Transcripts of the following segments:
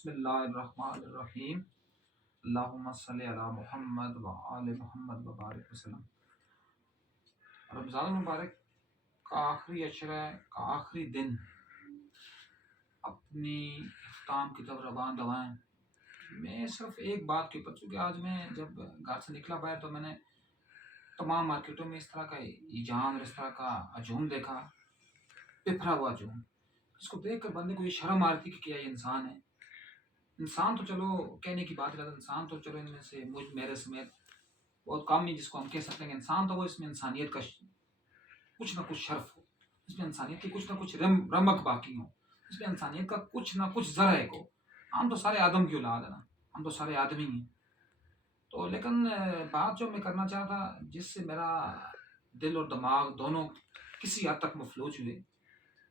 بسم اللہ الرحمن الرحیم اللہم صلی علی محمد و آل محمد و بارک وسلم۔ رمضان المبارک کا آخری عشرہ کا آخری دن اپنی اختتام کی طرف روان روان۔ میں صرف ایک بات کے اوپر، چونکہ آج میں جب گھر سے نکلا باہر تو میں نے تمام مارکیٹوں میں اس طرح کا ایجان اور اس طرح کا ہجوم دیکھا، بکھرا ہوا ہجوم، اس کو دیکھ کر بندے کو یہ شرم آ رہی تھی کہ کیا یہ انسان ہے۔ انسان تو چلو کہنے کی بات رہتا، انسان تو چلو ان میں سے میرے سمیت بہت کم ہی جس کو ہم کہہ سکتے ہیں کہ انسان تو وہ اس میں انسانیت کا کچھ نہ کچھ شرف ہو، اس میں انسانیت کی کچھ نہ کچھ رمق باقی ہو، اس میں انسانیت کا کچھ نہ کچھ ذرا ایک ہو۔ ہم تو سارے آدم کی اولاد ہیں نا، ہم تو سارے آدمی ہیں۔ تو لیکن بات جو میں کرنا چاہتا جس سے میرا دل اور دماغ دونوں کسی حد تک مفلوج ہوئے،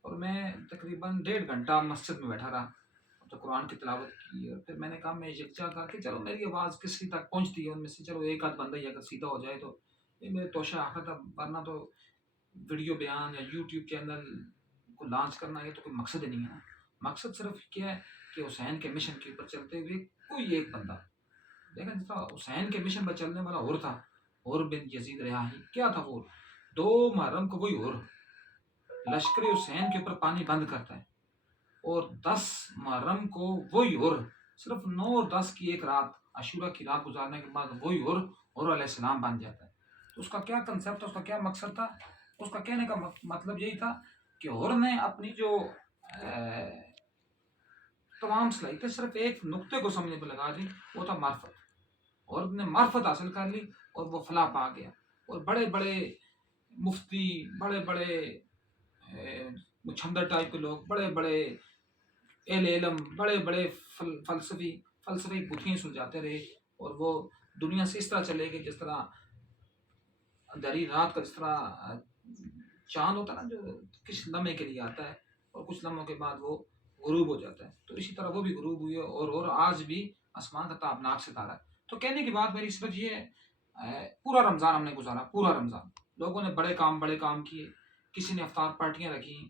اور میں تقریباً 1.5 گھنٹہ مسجد میں بیٹھا رہا تو قرآن کی تلاوت کی، اور پھر میں نے کہا میں یکجا کر کے چلو میری آواز کسی تک پہنچتی ہے ان میں سے، چلو ایک آدھ بندہ ہی اگر سیدھا ہو جائے تو یہ میرے توشہ آخر تھا، ورنہ تو ویڈیو بیان یا یوٹیوب چینل کو لانچ کرنا یہ تو کوئی مقصد ہی نہیں ہے۔ مقصد صرف کیا ہے کہ حسین کے مشن کے اوپر چلتے ہوئے کوئی ایک بندہ، لیکن جس طرح حسین کے مشن پر چلنے والا اور تھا، اور بن یزید رہاہی کیا تھا، وہ 2 محرم کو وہی اور لشکر حسین کے اوپر پانی بند کرتا ہے، اور 10 محرم کو وہی اور صرف 9 اور 10 کی ایک رات عاشورہ کی رات گزارنے کے بعد وہی اور علیہ السلام بن جاتا ہے۔ تو اس کا کیا کنسیپٹ تھا، اس کا کیا مقصد تھا؟ اس کا کہنے کا مطلب یہی تھا کہ اور نے اپنی جو تمام صلاحیتیں صرف ایک نقطے کو سمجھنے پہ لگا دی، وہ تھا معرفت، اور نے معرفت حاصل کر لی اور وہ فلاح پا گیا۔ اور بڑے بڑے مفتی، بڑے بڑے مچھندر ٹائپ کے لوگ، بڑے بڑے اہل علم، بڑے بڑے فلسفی پتھیاں سلجھاتے رہے، اور وہ دنیا سے اس طرح چلے گئے جس طرح اندھیری رات کا جس طرح چاند ہوتا ہے نا، جو کچھ لمحے کے لیے آتا ہے اور کچھ لمحوں کے بعد وہ غروب ہو جاتا ہے، تو اسی طرح وہ بھی غروب ہوئی اور آج بھی آسمان کا تابناک ستارہ ہے۔ تو کہنے کی بات میری صرف یہ ہے، پورا رمضان ہم نے گزارا، پورا رمضان لوگوں نے بڑے کام کیے، کسی نے افطار پارٹیاں رکھی۔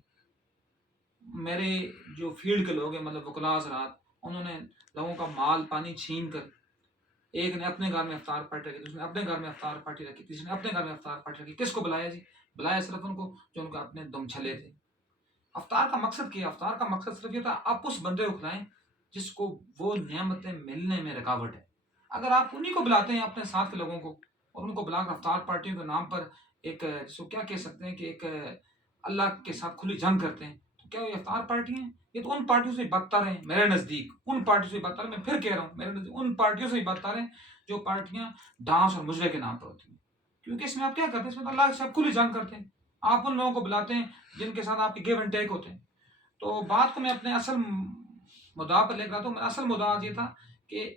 میرے جو فیلڈ کے لوگ ہیں، مطلب وکلاء حضرات، انہوں نے لوگوں کا مال پانی چھین کر، ایک نے اپنے گھر میں افطار پارٹی رکھی، دوسرے نے اپنے گھر میں افطار پارٹی رکھی، تیسرے نے اپنے گھر میں افطار پارٹی رکھی۔ کس کو بلایا جی؟ بلایا صرف ان کو جو ان کا اپنے دم چھلے تھے۔ افطار کا مقصد کیا؟ افطار کا مقصد صرف یہ تھا آپ اس بندے کو کھلائیں جس کو وہ نعمتیں ملنے میں رکاوٹ ہے۔ اگر آپ انہی کو بلاتے ہیں اپنے ساتھ کے لوگوں کو، اور ان کو بلا کر افطار پارٹیوں کے نام پر ایک جس کو کیا کہہ سکتے ہیں کہ ایک اللہ کے ساتھ کھلی جنگ کرتے ہیں، تو کیا یہ افطار پارٹی ہیں؟ یہ تو ان پارٹیوں سے بدتر ہیں میرے نزدیک، ان پارٹیوں سے بدتر ہیں، میں پھر کہہ رہا ہوں میرے نزدیک ان پارٹیوں سے بدتر ہیں جو پارٹیاں ڈانس اور مجرے کے نام پر ہوتی ہیں، کیونکہ اس میں آپ کیا کرتے ہیں؟ اس میں تو اللہ کے ساتھ کھلی جنگ کرتے ہیں، آپ ان لوگوں کو بلاتے ہیں جن کے ساتھ آپ کے گیو اینڈ ٹیک ہوتے ہیں۔ تو بات کو میں اپنے اصل مدعا پر لے کر آتا ہوں۔ میرا اصل مدعا یہ تھا کہ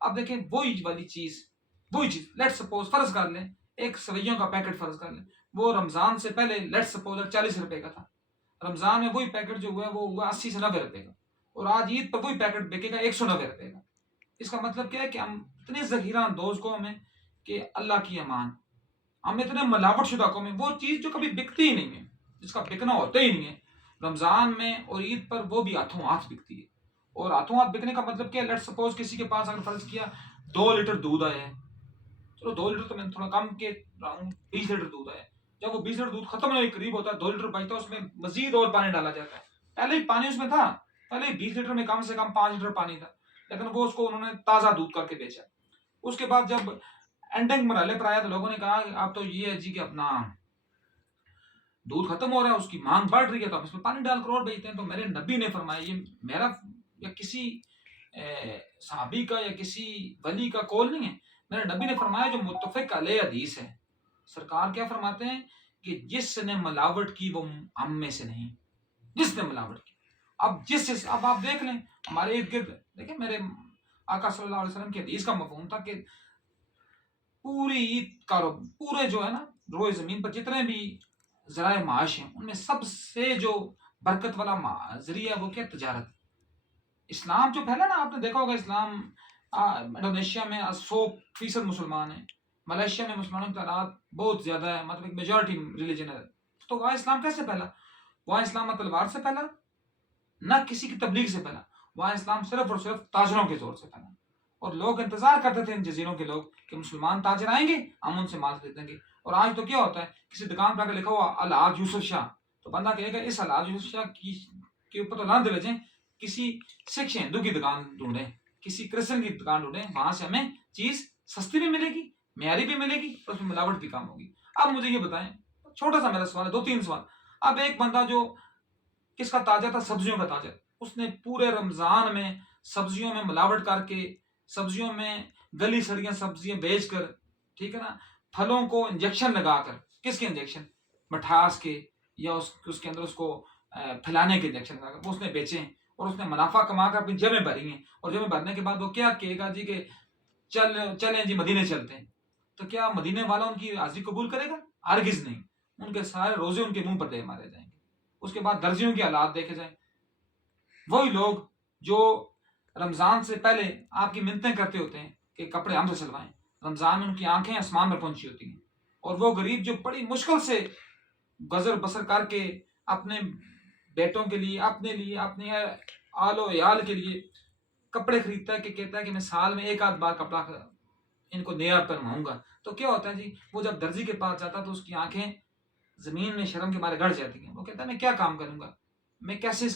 اب دیکھیں وہی چیز لیٹ سپوز فرض کر لیں ایک سوئیوں کا پیکٹ فرض کر لیں، وہ رمضان سے پہلے لیٹ سپوز 40 روپے کا تھا، رمضان میں وہی پیکٹ جو ہوا ہے وہ ہوا 80 سے 90 روپے کا، اور آج عید پر وہی پیکٹ بکے گا 190 روپے کا۔ اس کا مطلب کیا ہے کہ ہم اتنے ذخیرہ اندوز قوم ہیں کہ اللہ کی امان، ہم اتنے ملاوٹ شدہ قوم ہیں، وہ چیز جو کبھی بکتی ہی نہیں ہے، جس کا بکنا ہوتا ہی نہیں ہے، رمضان میں اور عید پر وہ بھی ہاتھوں ہاتھ بکتی ہے۔ اور ہاتھوں ہاتھ بکنے کا مطلب کیا ہے؟ لیٹ سپوز کسی کے پاس اگر فرض کیا 2 لیٹر دودھ آیا ہے، چلو 2 لیٹر تو میں تھوڑا کم کے رہا ہوں، 20 لیٹر دودھ آیا ہے، جب وہ 20 لیٹر دودھ ختم ہونے کے قریب ہوتا ہے، 2 لیٹر بچتا ہے، اس میں مزید اور پانی ڈالا جاتا ہے۔ پہلے ہی پانی اس میں تھا، پہلے ہی 20 لیٹر میں کم سے کم 5 لیٹر پانی تھا، لیکن وہ اس کو انہوں نے تازہ دودھ کر کے بیچا۔ اس کے بعد جب اینڈنگ مرحلے پر آیا تو لوگوں نے کہا کہ اب تو یہ ہے جی کہ اپنا دودھ ختم ہو رہا ہے، اس کی مانگ بڑھ رہی ہے، تو آپ اس میں پانی ڈال کر اور بیچتے ہیں۔ تو میرے نبی نے فرمایا، یہ میرا یا کسی صحابی کا یا کسی ولی کا قول نہیں ہے، میرے نبی نے فرمایا جو متفق علیہ حدیث ہے۔ سرکار کیا فرماتے ہیں کہ جس نے ملاوٹ کی وہ ہم میں سے نہیں، جس نے ملاوٹ کی۔ اب آپ دیکھ لیں ہمارے ارد گرد، دیکھیں میرے آقا صلی اللہ علیہ وسلم کی حدیث کا مفہوم تھا کہ پوری عید پورے جو ہے نا روئے زمین پر جتنے بھی ذرائع معاش ہیں، ان میں سب سے جو برکت والا ذریعہ ہے وہ کیا؟ تجارت۔ اسلام جو پھیلا نا، آپ نے دیکھا ہوگا اسلام انڈونیشیا میں 100% مسلمان ہیں، ملیشیا میں مسلمانوں کی تعداد بہت زیادہ ہے، مطلب ایک میجورٹی ریلیجن ہے۔ تو وہاں اسلام کیسے پھیلا؟ وہاں اسلام نہ تلوار سے پھیلا، نہ کسی کی تبلیغ سے پھیلا، وہاں اسلام صرف اور صرف تاجروں کے زور سے پھیلا، اور لوگ انتظار کرتے تھے ان جزیروں کے لوگ کہ مسلمان تاجر آئیں گے، ہم ان سے مال خریدیں گے۔ اور آج تو کیا ہوتا ہے، کسی دکان پر لکھا ہوا الحاج یوسف شاہ، تو بندہ کہے گا اس الحاج یوسف شاہ کے اوپر تو لعنت بھیجیں، کسی سکھ ہندو کی دکان ڈھونڈیں، کسی کرسچن کی دکان ڈھونڈیں، وہاں سے ہمیں چیز سستی بھی ملے گی، معیاری بھی ملے گی، اور اس میں ملاوٹ بھی کام ہوگی۔ اب مجھے یہ بتائیں، چھوٹا سا میرا سوال ہے، 2 3 سوال۔ اب ایک بندہ جو کس کا تاجر تھا، سبزیوں کا تاجر، اس نے پورے رمضان میں سبزیوں میں ملاوٹ کر کے، سبزیوں میں گلی سڑیاں سبزیاں بیچ کر، ٹھیک ہے نا، پھلوں کو انجیکشن لگا کر، کس کے انجیکشن، مٹھاس کے، یا اس کے اندر اس کو پھیلانے کے انجیکشن لگا کر وہ اس نے بیچے ہیں، اور اس نے منافع کما کر اپنی جیبیں بھری ہیں، اور جیبیں بھرنے کے بعد وہ کیا کہے گا جی کہ چلیں جی مدینے چلتے ہیں، تو کیا مدینے والا ان کی حاضری قبول کرے گا؟ ہرگز نہیں۔ ان کے سارے روزے ان کے منہ پر دے مارے جائیں گے۔ اس کے بعد درزیوں کی حالات دیکھے جائیں، وہی لوگ جو رمضان سے پہلے آپ کی منتیں کرتے ہوتے ہیں کہ کپڑے ہم سے سلوائیں، رمضان میں ان کی آنکھیں آسمان میں پہنچی ہوتی ہیں، اور وہ غریب جو بڑی مشکل سے گزر بسر کر کے اپنے بیٹوں کے لیے، اپنے آل و عیال کے لیے کپڑے خریدتا ہے، کہ کہتا ہے کہ میں سال میں ایک آدھ بار کپڑا ان کو نیا پہنواؤں گا، تو کیا ہوتا ہے جی، وہ جب درزی کے پاس جاتا ہے تو اس کی آنکھیں زمین میں شرم کے مارے گڑ جاتی ہیں۔ وہ کہتا ہے میں کیا کام کروں گا، میں کیسے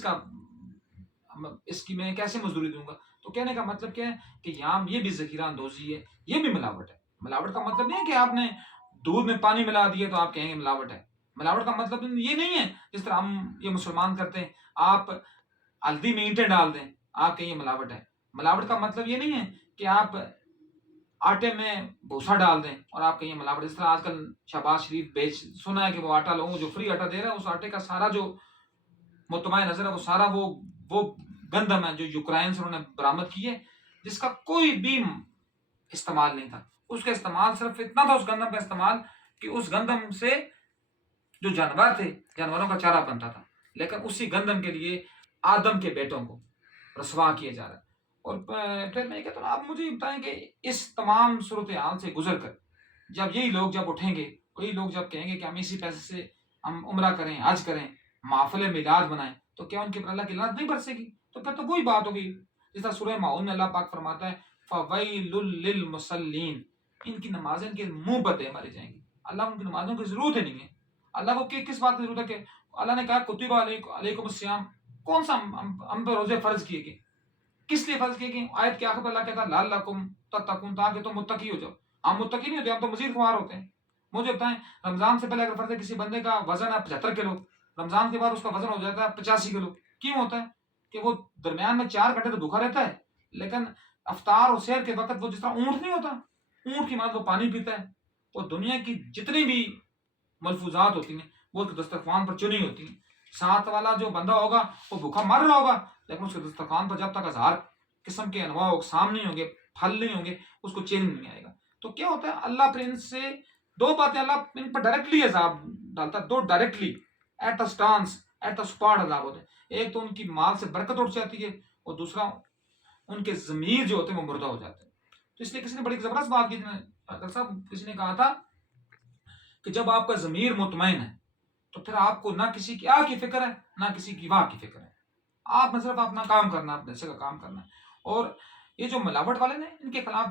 میں کیسے مزدوری دوں گا؟ تو کہنے کا مطلب کیا ہے کہ یہاں یہ بھی ذخیرہ اندوزی ہے، یہ بھی ملاوٹ ہے۔ ملاوٹ کا مطلب نہیں ہے کہ آپ نے دودھ میں پانی ملا دیا تو آپ کہیں گے ملاوٹ ہے۔ ملاوٹ کا مطلب یہ نہیں ہے جس طرح ہم یہ مسلمان کرتے ہیں، آپ ہلدی میں اینٹیں ڈال دیں، آپ کہیں یہ ملاوٹ ہے۔ ملاوٹ کا مطلب یہ نہیں ہے کہ آپ آٹے میں بھوسا ڈال دیں اور آپ کہیں ملاوٹ۔ اس طرح آج کل شہباز شریف سنا ہے کہ وہ آٹا لوگوں جو فری آٹا دے رہا ہے، اس آٹے کا سارا جو متمع نظر ہے وہ سارا وہ گندم ہے جو یوکرائن سے انہوں نے برآمد کی ہے، جس کا کوئی بھی استعمال نہیں تھا۔ اس کا استعمال صرف اتنا تھا، اس گندم کا استعمال، کہ اس گندم سے جو جانور تھے، جانوروں کا چارہ بنتا تھا، لیکن اسی گندم کے لیے آدم کے بیٹوں کو رسوا کیا جا رہا ہے۔ اور پھر میں کہتا ہوں، آپ مجھے یہ بتائیں کہ اس تمام صورتحال سے گزر کر جب یہی لوگ جب اٹھیں گے، وہی لوگ جب کہیں گے کہ ہم اسی پیسے سے ہم عمرہ کریں، حج کریں، محافل میلاد بنائیں، تو کیا ان کے پر اللہ کی لعنت نہیں برسے گی؟ تو پھر تو وہی بات ہوگی جس طرح سورہ ماؤن میں اللہ پاک فرماتا ہے فَوَيْلٌ لِّلْمُصَلِّينَ، ان کی نمازیں ان کے منہ پر دے ماری جائیں گی۔ اللہ ان کی نمازوں کی ضرورت ہی نہیں ہے۔ اللہ کو کس بات کی ضرورت ہے کہ اللہ نے کہا کتب علیکم الصیام، کون سا ہم پہ روزے فرض کیے گئے، کس لیے فرض کیے گئے؟ آیت کے آخر پر اللہ کہتا ہے لعلکم تتقون، تاکہ تم متقی ہو جاؤ۔ ہم متقی نہیں ہوتے، ہم تو مزید خمار ہوتے ہیں۔ مجھے بتائیں، رمضان سے پہلے اگر فرض ہے کسی بندے کا وزن ہے 75 کلو، رمضان کے بعد اس کا وزن ہو جاتا ہے 85 کلو، کیوں ہوتا ہے؟ کہ وہ درمیان میں 4 گھنٹے تو بھوکا رہتا ہے، لیکن افطار اور سحر کے وقت وہ جس طرح اونٹ نہیں ہوتا، اونٹ کی مانند وہ پانی پیتا ہے، اور دنیا کی جتنی بھی ملفوظات ہوتی ہیں وہ اس کے دسترخوان پر چنی ہوتی ہیں۔ ساتھ والا جو بندہ ہوگا وہ بھوکا مر رہا ہوگا، لیکن اس کے دسترخوان پر جب تک 1000 قسم کے انواع اقسام نہیں ہوں گے، پھل نہیں ہوں گے، اس کو چین نہیں آئے گا۔ تو کیا ہوتا ہے، اللہ پھر ان سے 2 باتیں، اللہ ان پر ڈائریکٹلی عذاب ڈالتا ہے، 2 directly at the instance, at the spot عذاب ہوتے ہیں۔ ایک تو ان کی مال سے برکت اٹھ جاتی ہے، اور دوسرا ان کے ضمیر جو ہوتے ہیں وہ مردہ ہو جاتے ہیں۔ تو اس لیے کسی نے بڑی زبردست بات کی، ڈاکٹر صاحب کسی نے کہا تھا کہ جب آپ کا ضمیر مطمئن ہے تو پھر آپ کو نہ کسی کی آ کی فکر ہے، نہ کسی کی واہ کی فکر ہے، آپ نے صرف اپنا کام کرنا ہے، اپنے حصے کا کام کرنا ہے۔ اور یہ جو ملاوٹ والے ہیں ان کے خلاف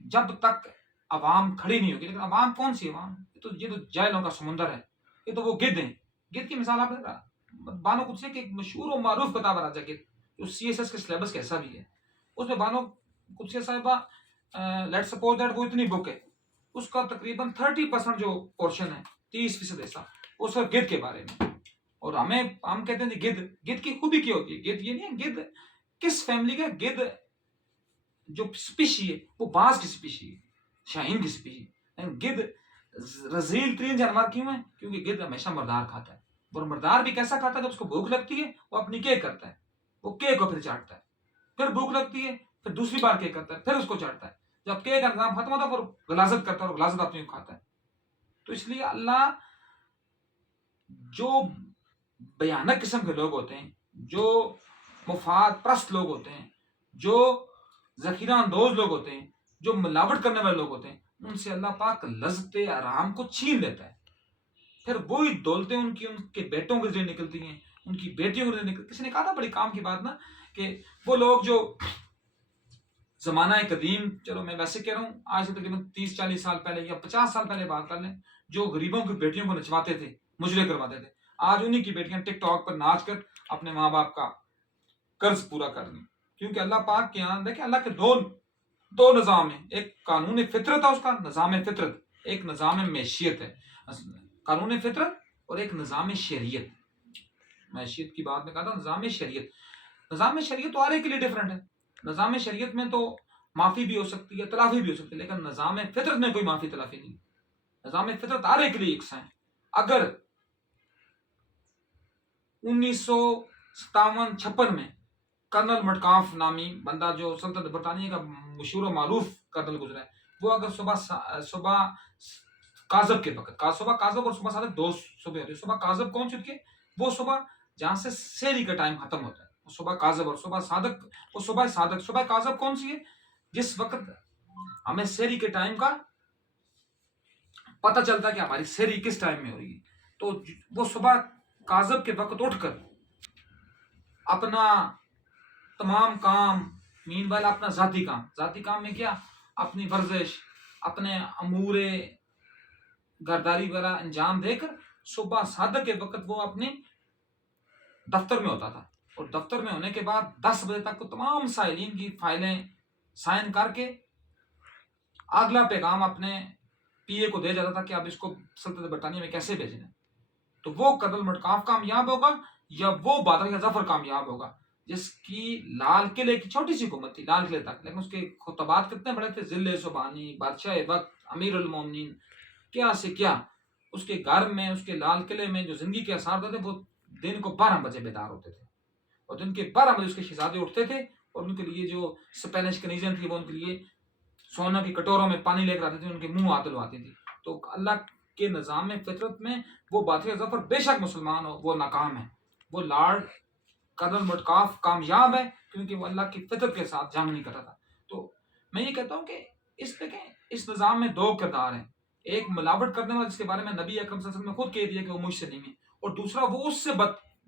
جب تک عوام کھڑی نہیں ہوگی، لیکن عوام کون سی عوام؟ یہ تو جاہلوں کا سمندر ہے، یہ تو وہ گدھ ہیں۔ گدھ کی مثال آپ نے بانو قدسی کی ایک مشہور و معروف کتاب راجا گدھ، جو CSS کے سلیبس کا حصہ بھی ہے، اس میں بانو قدسی صاحبہ لیٹ سپوز دیٹ وہ اتنی بک ہے، اس کا تقریباً 30% جو پورشن ہے، 30% حصہ وہ سر گدھ کے بارے میں۔ اور ہم کہتے ہیں گدھ کی خوبی کیا ہوتی ہے؟ گدھ یہ نہیں ہے، گدھ کس فیملی کا؟ گدھ جو سپیشی ہے وہ باز کی سپیشی ہے، شاہین کی سپیشی ہے۔ گدھ رذیل ترین جانور کیوں ہے؟ کیونکہ گدھ ہمیشہ مردار کھاتا ہے، اور مردار بھی کیسا کھاتا ہے؟ جب اس کو بھوک لگتی ہے وہ اپنی کیک کرتا ہے، وہ کیک کو پھر چاٹتا ہے، پھر بھوک لگتی ہے پھر دوسری بار کیک کرتا ہے، پھر اس کو چاٹتا ہے، جب کیک کا نظام ختم ہوتا ہے پھر غلاظت کرتا ہے اور غلاظت اپنی کو کھاتا ہے۔ تو اس لیے اللہ جو بیانک قسم کے لوگ ہوتے ہیں، جو مفاد پرست لوگ ہوتے ہیں، جو ذخیرہ اندوز لوگ ہوتے ہیں، جو ملاوٹ کرنے والے لوگ ہوتے ہیں، ان سے اللہ پاک لذت آرام کو چھین لیتا ہے۔ پھر وہی دولتیں ان کے بیٹوں کے ذریعے نکلتی ہیں، ان کی بیٹیوں کے ذریعے نکلتی ہیں۔ کسی نے کہا تھا بڑی کام کی بات نا، کہ وہ لوگ جو زمانہ قدیم، چلو میں ویسے کہہ رہا ہوں، آج سے تقریباً 30-40 سال پہلے یا 50 سال پہلے بات کر لیں، جو غریبوں کی بیٹیوں کو نچواتے تھے، مجرے کرواتے تھے، آج انہی کی بیٹیاں ٹک ٹاک پر ناچ کر اپنے ماں باپ کا قرض پورا کر دیں. کیونکہ اللہ پاک کے یہاں دیکھیں، اللہ کے دو نظام ہیں. ایک قانون فطرت ہے، اس کا نظام فطرت، ایک نظام معیشت ہے. قانون فطرت اور ایک نظام شریعت. معیشت کی بات میں کہا تھا، نظام شریعت. نظام شریعت تو ہر ایک کے لیے ڈفرینٹ ہے. نظام شریعت میں تو معافی بھی ہو سکتی ہے، تلافی بھی ہو سکتی ہے، لیکن نظام فطرت میں کوئی معافی تلافی نہیں. نظام فطرت ہر ایک کے لیے یکساں ہے. اگر 1957-56 میں کرنل مٹکاف نامی بندہ، جو سلطنت برطانیہ کا مشہور و معروف کرنل گزرا ہے، وہ اگر صبح کاذب کے وقت، صبح کاذب اور صبح صادق دو صبح ہوتی ہے. صبح کاذب کون سی ہوتی ہے؟ وہ صبح جہاں سے سحری کا ٹائم ختم ہوتا ہے، وہ صبح کاذب. اور صبح صادق، وہ صبح صادق. صبح کاذب کون سی ہے؟ جس وقت ہمیں سحری کے ٹائم کا پتہ چلتا ہے کہ ہماری سحری کس ٹائم میں ہو رہی ہے. تو وہ صبح کاذب کے وقت اٹھ کر اپنا تمام کام، مین والا اپنا ذاتی کام میں کیا، اپنی ورزش، اپنے امور گرداری والا انجام دے کر صبح صادق کے وقت وہ اپنے دفتر میں ہوتا تھا. اور دفتر میں ہونے کے بعد 10 بجے تک وہ تمام سائلین کی فائلیں سائن کر کے اگلا پیغام اپنے پی اے کو دے جاتا تھا کہ اب اس کو سلطنت برطانیہ میں کیسے بھیجنا ہے. تو وہ کرنل مٹکاف کامیاب ہوگا یا وہ بادل یا ظفر کامیاب ہوگا، جس کی لال قلعے کی چھوٹی سی حکومت تھی، لال قلعے تک، لیکن اس کے خطبات کتنے بڑے تھے، ذل سبحانی، بادشاہ وقت، امیر المومنین، کیا سے کیا. اس کے گھر میں، اس کے لال قلعے میں جو زندگی کے اثار ہوتے تھے، وہ دن کو 12 بجے بیدار ہوتے تھے، اور دن کے 12 بجے اس کے شہزادے اٹھتے تھے، اور ان کے لیے جو اسپینش کنیزیں تھی، وہ ان کے لیے سونا کی کٹوروں میں پانی لے کر آتی تھی، ان کے منہ ہاتھ دھلواتی تھی. تو اللہ کے نظام فطرت میں وہ بادشاہ ظفر بے شک مسلمان ہو، وہ ناکام ہے. وہ لارڈ کرنل مٹکاف کامیاب ہے، کیونکہ وہ اللہ کی فطرت کے ساتھ جنگ نہیں کرتا تھا. تو میں یہ کہتا ہوں کہ اس نظام میں 2 کردار ہیں. ایک ملاوٹ کرنے والا، جس کے بارے میں نبی اکرم صلی اللہ علیہ وسلم نے خود کہہ دیا کہ وہ مجھ سے نہیں ہے. اور دوسرا وہ اس سے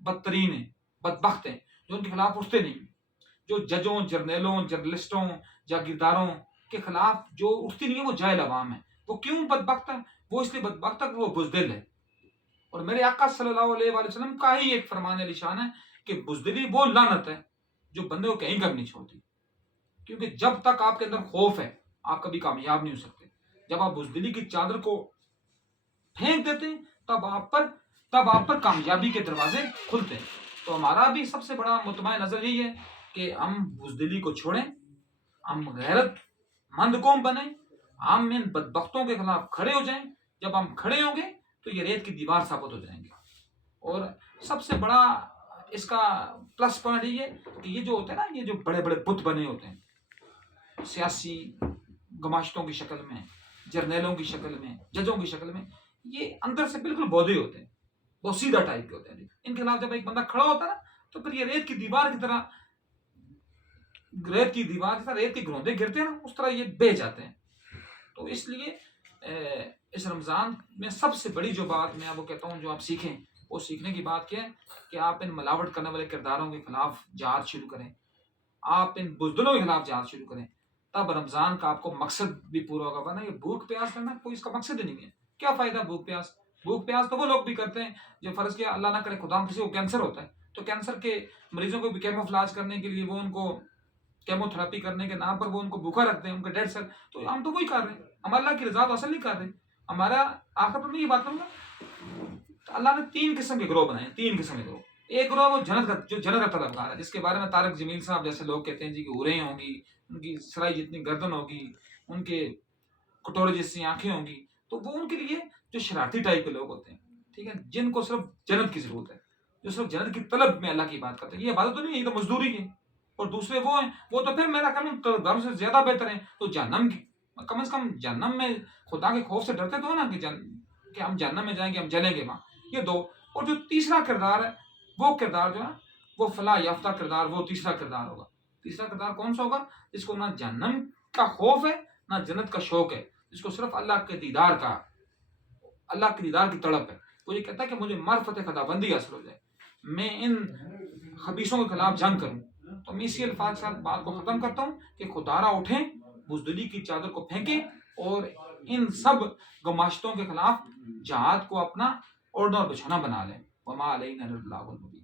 بدترین ہے، بدبخت ہیں، جو ان کے خلاف اٹھتے نہیں، جو ججوں، جرنیلوں، جرنلسٹوں، جاگیرداروں کے خلاف جو اٹھتی نہیں ہے، وہ جاہل عوام ہے. وہ کیوں بدبخت ہے؟ وہ اس لیے بدبخت ہے کہ وہ بزدل ہے. اور میرے آقا صلی اللہ علیہ وآلہ وسلم کا ہی ایک فرمان علی شان ہے کہ بزدلی وہ لعنت ہے جو بندے کو کہیں کم نہیں چھوڑتی. کیونکہ جب تک آپ کے اندر خوف ہے، آپ کبھی کامیاب نہیں ہو سکتے. جب آپ بزدلی کی چادر کو پھینک دیتے ہیں، تب آپ پر کامیابی کے دروازے کھلتے ہیں. تو ہمارا بھی سب سے بڑا مطمع نظر یہی ہے کہ ہم بزدلی کو چھوڑیں، ہم غیرت مند قوم بنیں، ہم ان بدبختوں کے خلاف کھڑے ہو جائیں. جب ہم کھڑے ہوں گے تو یہ ریت کی دیوار ثابت ہو جائیں گے. اور سب سے بڑا اس کا پلس پوائنٹ یہ ہے کہ یہ جو ہوتے ہیں نا، یہ جو بڑے بڑے بت بنے ہوتے ہیں سیاسی گماشتوں کی شکل میں، جرنیلوں کی شکل میں، ججوں کی شکل میں، یہ اندر سے بالکل بودھے ہوتے ہیں، بہت سیدھا ٹائپ کے ہوتے ہیں. ان کے خلاف جب ایک بندہ کھڑا ہوتا ہے نا، تو پھر یہ ریت کی دیوار کی طرح، ریت کے گروندے گرتے ہیں نا، اس طرح یہ بہہ جاتے ہیں. تو اس لیے اس رمضان میں سب سے بڑی جو بات میں وہ کہتا ہوں جو آپ سیکھیں، وہ سیکھنے کی بات کیا ہے کہ آپ ان ملاوٹ کرنے والے کرداروں کے خلاف جہاد شروع کریں، آپ ان بزدلوں کے خلاف جہاد شروع کریں. تب رمضان کا آپ کو مقصد بھی پورا ہوگا. ورنہ یہ بھوک پیاس کرنا کوئی اس کا مقصد ہی نہیں ہے. کیا فائدہ بھوک پیاس تو وہ لوگ بھی کرتے ہیں جو فرض کیا اللہ نہ کرے خدا کسی کو کینسر ہوتا ہے، تو کینسر کے مریضوں کو بھی کیموفلاج کرنے کے لیے وہ ان کو کیمو تھراپی کرنے کے نام پر وہ ان کو بھوکا رکھتے ہیں، ان کے ڈیڈ سیل. تو ہم تو وہی کر رہے ہیں، ہم اللہ کی رضا تو حاصل نہیں کر رہے. ہمارا آخر پر میں یہ بات کروں گا، اللہ نے 3 قسم کے گروہ بنائے ہیں، 3 قسم کے گروہ. ایک گروہ وہ جنت کا طلبگار ہے، جس کے بارے میں طارق جمیل صاحب جیسے لوگ کہتے ہیں جی کہ حوریں ہوں گی، ان کی سرائی جتنی گردن ہوگی، ان کے کٹورے جیسی آنکھیں ہوں گی. تو وہ ان کے لیے جو شرارتی ٹائپ کے لوگ ہوتے ہیں، ٹھیک ہے، جن کو صرف جنت کی ضرورت ہے، جو صرف جنت کی طلب میں اللہ کی بات کرتے ہیں. یہ عبادت تو نہیں ہے، یہ تو مزدوری ہے. اور دوسرے وہ ہیں، وہ تو پھر میرا کلام طلبگاروں سے زیادہ بہتر ہیں. تو جہنم کی کم از کم جہنم میں خدا کے خوف سے ڈرتے تو نا کہ ہم جہنم میں جائیں گے، ہم جلیں گے وہاں. یہ 2. اور جو تیسرا کردار ہے، وہ کردار جو ہے وہ فلاح یافتہ کردار، وہ تیسرا کردار ہوگا. تیسرا کردار کون سا ہوگا؟ جس کو نہ جہنم کا خوف ہے، نہ جنت کا شوق ہے، جس کو صرف اللہ کے دیدار کی تڑپ ہے. وہ یہ کہتا ہے کہ مجھے معرفت خداوندی حاصل ہو جائے، میں ان خبیثوں کے خلاف جنگ کروں، تو میں اسی الفاظ کے ساتھ بات کو ختم کرتا ہوں کہ خدارا اٹھیں، بزدلی کی چادر کو پھینکیں اور ان سب گماشتوں کے خلاف جہاد کو اپنا اوڑھنا اور بچھونا بنا لیں۔ وما علینا الا البلاغ المبین۔